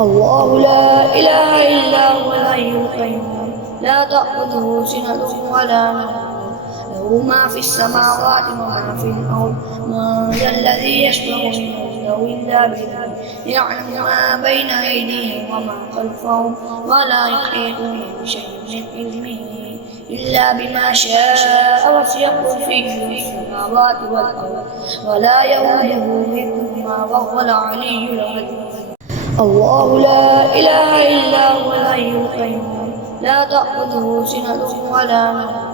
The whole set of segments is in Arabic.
الله لا إله إلا هو الحي القيوم لا تأخذه سنة ولا نوم له ما في السماوات وما في الأرض من ذا الذي يشفع عنده إلا بإذنه يعلم ما بين أيديهم وما خلفهم ولا يحيطون بشيء من علمه إلا بما شاء وسع كرسيه السماوات والأرض ولا يؤوده حفظهما وهو العلي العظيم الله لا إله إلا هو الحي القيوم لا تأخذه سنة ولا نوم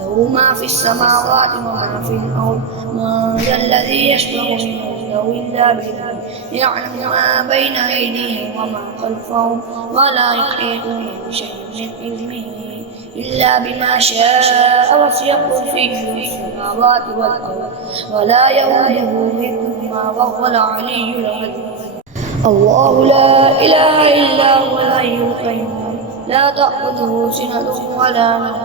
له ما في السماوات وما في الأرض من ذا الذي يشفع عنده إلا بإذنه يعلم ما بين أيديهم وما خلفهم ولا يحيطون بشيء من علمه إلا بما شاء وسع كرسيه السماوات والأرض ولا يؤوده حفظهما وهو العلي العظيم الله لا إله إلا هو الحي القيوم لا تأخذه سنة ولا نوم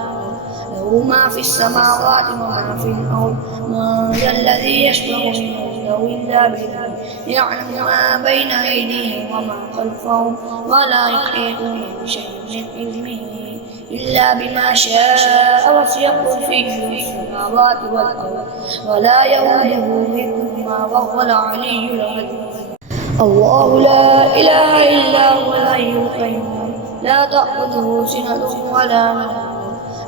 له ما في السماوات وما في الأرض من ذا الذي يشفع عنده إلا بإذنه يعلم ما بين أيديهم وما خلفهم ولا يحيطون بشيء من علمه إلا بما شاء وسع كرسيه السماوات والأرض ولا يؤوده حفظهما وهو العلي العظيم الله لا إله إلا هو الحي القيوم لا تأخذه سنة ولا نوم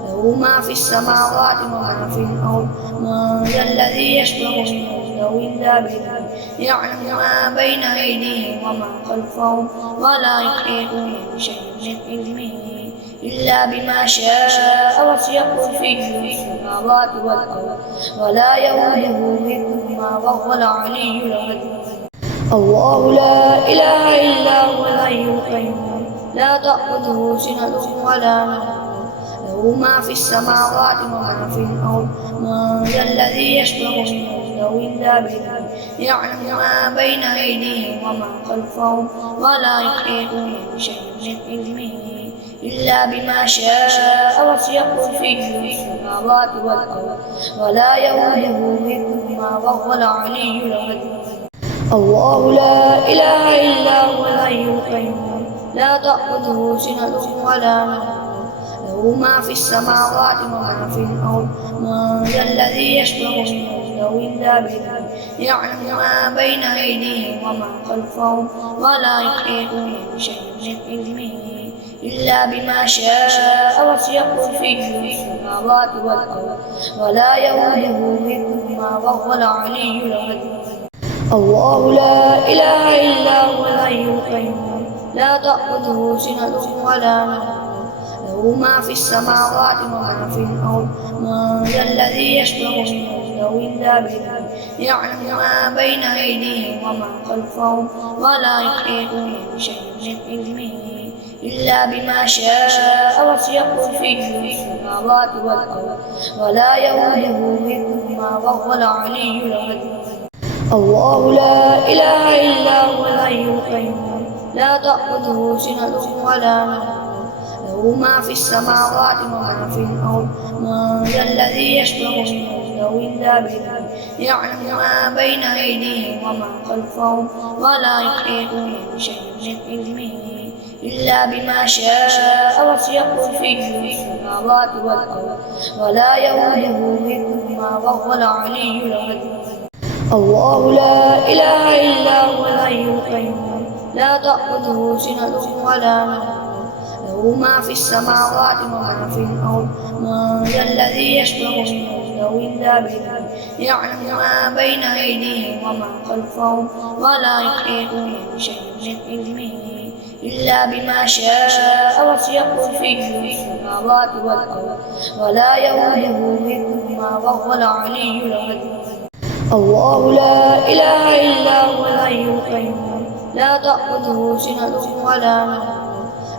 له ما في السماوات وما في الأرض من ذا الذي يشفع عنده إلا بإذنه يعلم ما بين أيديهم وما خلفهم ولا يحيطون بشيء من علمه إلا بما شاء وسع كرسيه السماوات والأرض ولا يؤوده حفظهما وهو العلي العظيم الله لا إله إلا هو الحي القيوم لا تأخذه سنة ولا نوم له ما في السماوات وما في الأرض من ذا الذي يشفع عنده إلا بإذنه يعلم ما بين أيديهم وما خلفهم ولا يحيطون بشيء من علمه إلا بما شاء وسع كرسيه السماوات والأرض ولا يؤوده حفظهما وهو العلي العظيم الله لا إله إلا هو الحي القيوم لا تأخذه سنة ولا نوم له ما في السماوات وما في الأرض من ذا الذي يشفع عنده إلا بإذنه يعلم ما بين أيديهم وما خلفهم ولا يحيطون بشيء من علمه إلا بما شاء وسع كرسيه السماوات والأرض ولا يؤوده حفظهما وهو العلي العظيم الله لا إله إلا هو الحي القيوم لا تأخذه سنة ولا نوم له ما في السماوات وما في الأرض من ذا الذي يشفع عنده إلا بإذنه يعلم ما بين أيديهم وما خلفهم ولا يحيطون بشيء من علمه إلا بما شاء وسع كرسيه السماوات والأرض ولا يؤوده حفظهما وهو العلي العظيم الله لا إله إلا هو الحي القيوم لا تأخذه سنة ولا نوم له ما في السماوات وما في الأرض من ذا الذي يشفع عنده إلا بإذنه يعلم ما بين أيديهم وما خلفهم ولا يحيطون بشيء من علمه إلا بما شاء وسع كرسيه السماوات والأرض ولا يؤوده حفظهما وهو العلي العظيم الله لا إله إلا هو الحي القيوم لا تأخذه سنة ولا نوم له ما في السماوات وما في الأرض من ذا الذي يشفع عنده إلا بإذنه يعلم ما بين أيديهم وما خلفهم ولا يحيطون بشيء من علمه إلا بما شاء وسع كرسيه السماوات والأرض ولا يؤوده حفظهما وهو العلي العظيم الله لا إله إلا هو الحي القيوم لا تأخذه سنة ولا نوم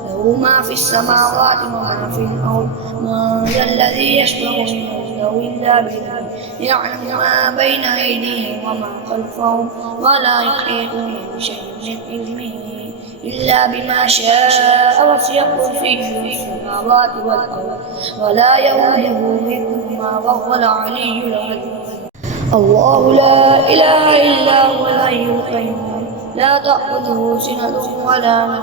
له ما في السماوات وما في الأرض من ذا الذي يشفع عنده إلا بإذنه يعلم ما بين أيديهم وما خلفهم ولا يحيطون بشيء من علمه إلا بما شاء وسع كرسيه السماوات والأرض ولا يؤوده حفظهما وهو العلي العظيم الله لا إله إلا هو الحي القيوم لا تأخذه سنة ولا نوم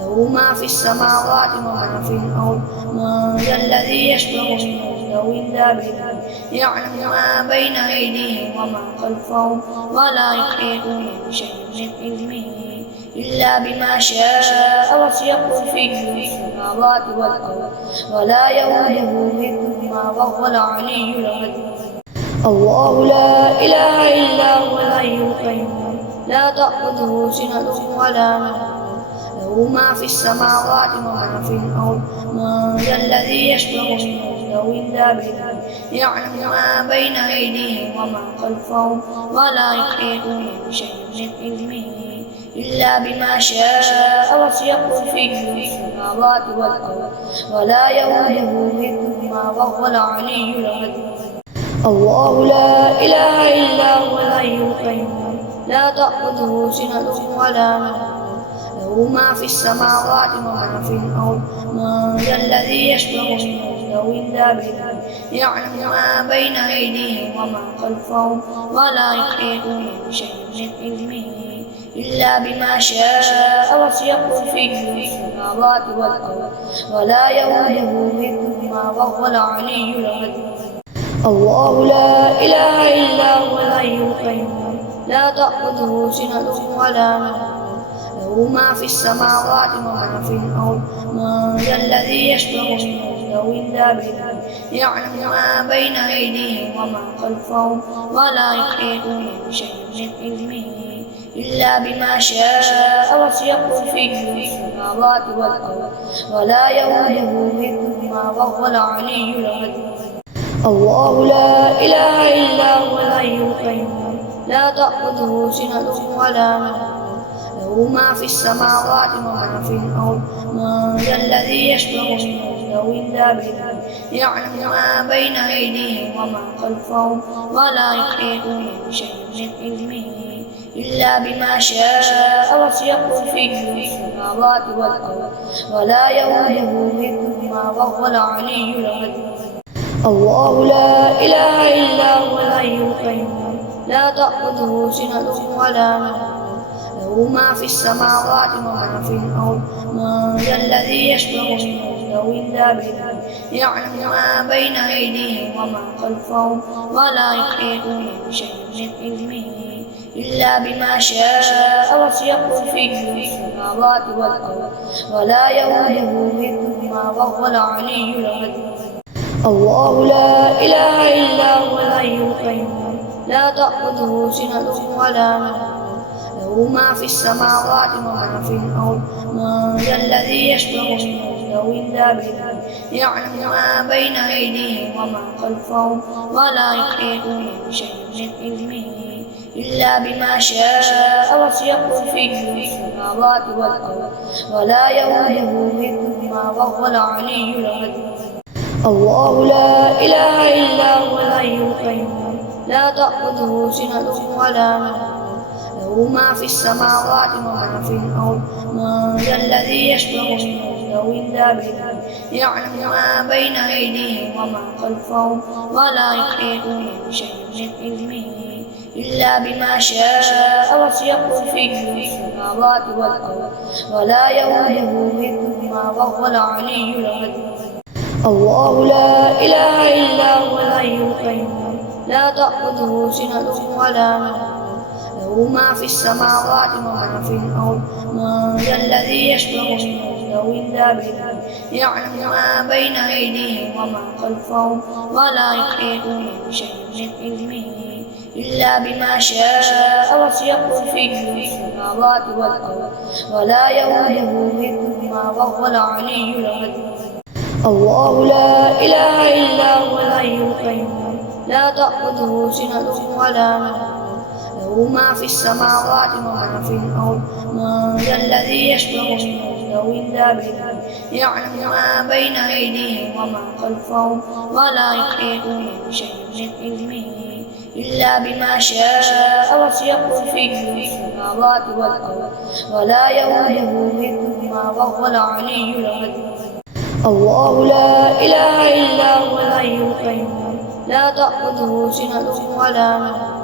له ما في السماوات وما في الأرض من ذا الذي يشفع عنده إلا بإذنه يعلم ما بين أيديهم وما خلفهم ولا يحيطون بشيء من علمه إلا بما شاء وسع كرسيه السماوات والأرض ولا يؤوده حفظهما وهو العلي العظيم الله لا إله إلا هو الحي القيوم لا تأخذه سنة ولا نوم له ما في السماوات وما في الأرض من ذا الذي يشفع عنده إلا بإذنه يعلم ما بين أيديهم وما خلفهم ولا يحيطون بشيء من علمه إلا بما شاء وسع كرسيه السماوات والأرض ولا يؤوده حفظهما وهو العلي العظيم الله لا إله إلا هو الحي القيوم لا تأخذه سنة ولا نوم له ما في السماوات وما في الأرض من ذا الذي يشفع عنده إلا بإذنه يعلم ما بين أيديهم وما خلفهم ولا يحيطون بشيء من علمه إلا بما شاء وسع كرسيه السماوات والأرض ولا يؤوده حفظهما وهو العلي العظيم الله لا إله إلا هو الحي القيوم لا تأخذه سنة ولا نوم له ما في السماوات وما في الأرض من ذا الذي يشفع عنده إلا بإذنه يعلم ما بين أيديهم وما خلفهم ولا يحيطون بشيء من علمه إلا بما شاء وسع كرسيه السماوات والأرض ولا يؤوده حفظهما وهو العلي العظيم الله لا إله إلا هو الحي القيوم لا تأخذه سنة ولا نوم له ما في السماوات وما في الأرض من ذا الذي يشفع عنده إلا بإذنه يعلم ما بين أيديهم وما خلفهم ولا يحيطون بشيء من علمه إلا بما شاء وسع كرسيه السماوات والأرض ولا يؤوده حفظهما وهو العلي العظيم الله لا إله إلا هو الحي القيوم لا تأخذه سنة ولا نوم له ما في السماوات وما في الأرض من ذا الذي يشفع عنده إلا بإذنه يعلم ما بين أيديهم وما خلفهم ولا يحيطون بشيء من علمه إلا بما شاء وسع كرسيه السماوات والأرض ولا يؤوده حفظهما وهو العلي العظيم الله لا إله إلا هو الحي القيوم لا تأخذه سنة ولا نوم له ما في السماوات وما في الأرض من ذا الذي يشفع عنده إلا بإذنه يعلم ما بين أيديهم وما خلفهم ولا يحيطون بشيء من علمه إلا بما شاء وسع كرسيه السماوات والأرض ولا يؤوده حفظهما وهو العلي العظيم الله لا إله إلا هو الحي القيوم لا تأخذه سنة ولا نوم له ما في السماوات وما في الأرض من ذا الذي يشفع عنده إلا بإذنه يعلم ما بين أيديهم وما خلفهم ولا يحيطون بشيء من علمه إلا بما شاء وسع كرسيه السماوات والأرض ولا يؤوده حفظهما وهو العلي العظيم الله لا إله إلا هو الحي القيوم لا تأخذه سنة ولا نوم له ما في السماوات وما في الأرض من ذا الذي يشفع عنده إلا بإذنه يعلم ما بين أيديهم وما خلفهم ولا يحيطون بشيء من علمه إلا بما شاء وسع كرسيه السماوات والأرض ولا يؤوده حفظهما وهو العلي العظيم الله لا إله إلا هو الحي القيوم لا تأخذه سنة ولا نوم له ما في السماوات وما في الأرض من ذا الذي يشفع عنده إلا بإذنه يعلم ما بين أيديهم وما خلفهم ولا يحيطون بشيء من علمه إلا بما شاء وسع كرسيه السماوات والأرض ولا يؤوده حفظهما وهو العلي العظيم الله لا إله إلا هو الحي القيوم لا تأخذه سنة ولا نوم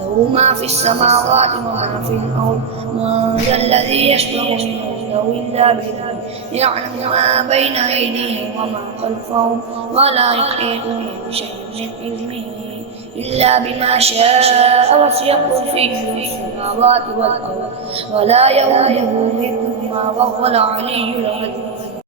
له له ما في السماوات وما في الأرض. من ذا الذي يشفع عنده إلا بإذنه يعلم ما بين أيديهم وما خلفهم ولا يحيطون بشيء من علمه إلا بما شاء وسع كرسيه السماوات والأرض ولا يؤوده حفظهما وهو العلي العظيم.